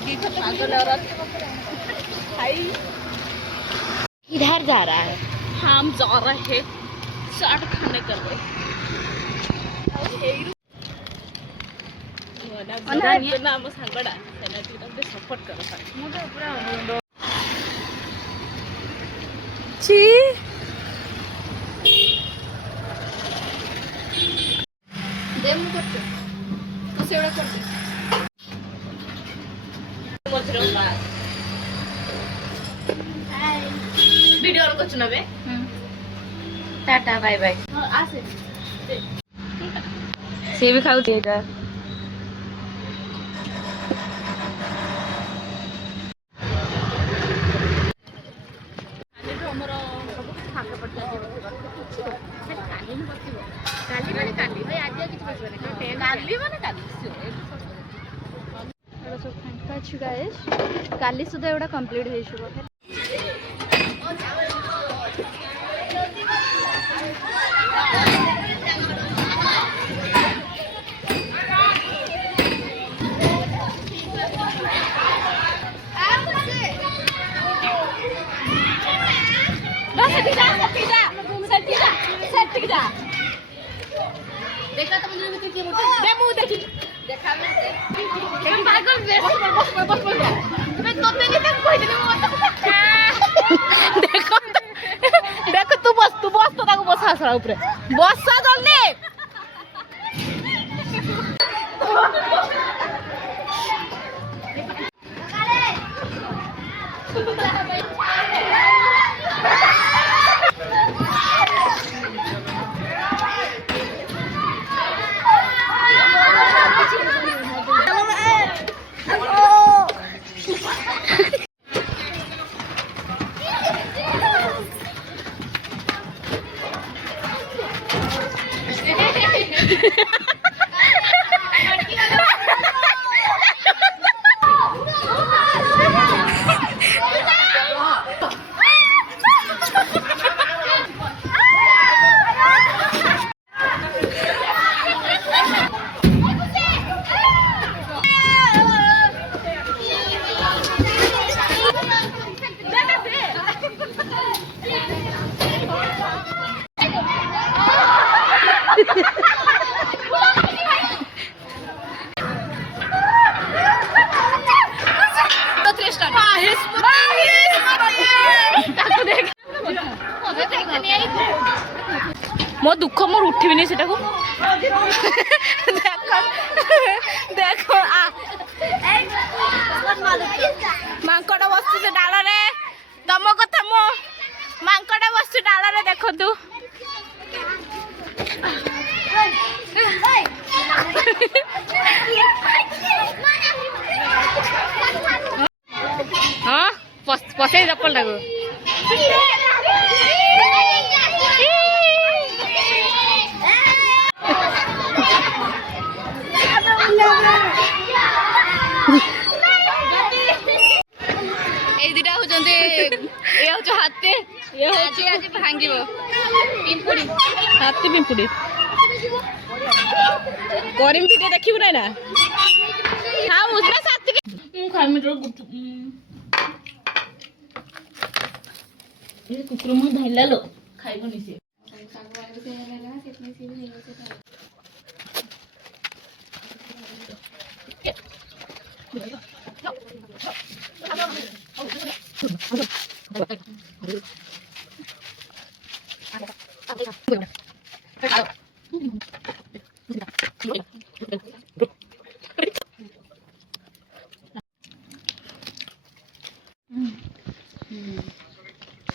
पागल औरत भाई इधर जा रहा है। हम जा रहे हैं चाट खाने के लिए। ଆମ ସାଙ୍ଗଟା ସପୋର୍ଟ କର ମୁଁ ତ ପୁରା छी ଦେ ମୁଁ କରୁଛି ତୁ ସେଗୁଡ଼ା କରିଦେ ଭିଡ଼ିଓ ଅନ୍ କରୁଛୁ ନା ବେ टाटा बाय बाय। ଆସେ ସେ ବି ଖାଉଛି ଏଇଟା। ଆମର ସବୁ କିଛି ଫାଙ୍କା ପଡ଼ିଯାଉଛି କାଲି ହିଁ ବସିବ କାଲି ମାନେ କାଲି ଭାଇ ଆଜି ଆଉ କିଛି ବସିବନି କାଲି ମାନେ କାଲି ଏଗୁଡ଼ା ସବୁ ଫାଙ୍କା ଅଛି ଗାଇସ୍ କାଲି ସୁଦ୍ଧା ଏଗୁଡ଼ା କମ୍ପ୍ଲିଟ୍ ହେଇଯିବ। देखा तो मंदिर में किए मोटे दे मुंह देखी देखा मैं पागल बस बस मैं तो नहीं तक कोई नहीं मत देखो देखो तू बस तो ताको बस आसरा ऊपर बस आ जल्दी मो दुख मोर उठिबिनी सेटा को देखो देखो आ मांकड़ा बसु से डाल रे तम कथा मो मांकड़ा बसु डाल रे देखो तू हाँ पसे चप्पल टाको हाथी आज भांग पिंपुड़ी हाथी पिंपुड़ी करीम भिडियो देखिबु ना हाँ उसमें साथी के खाइम ये कुकुर मुह धैला लो खाइबनी से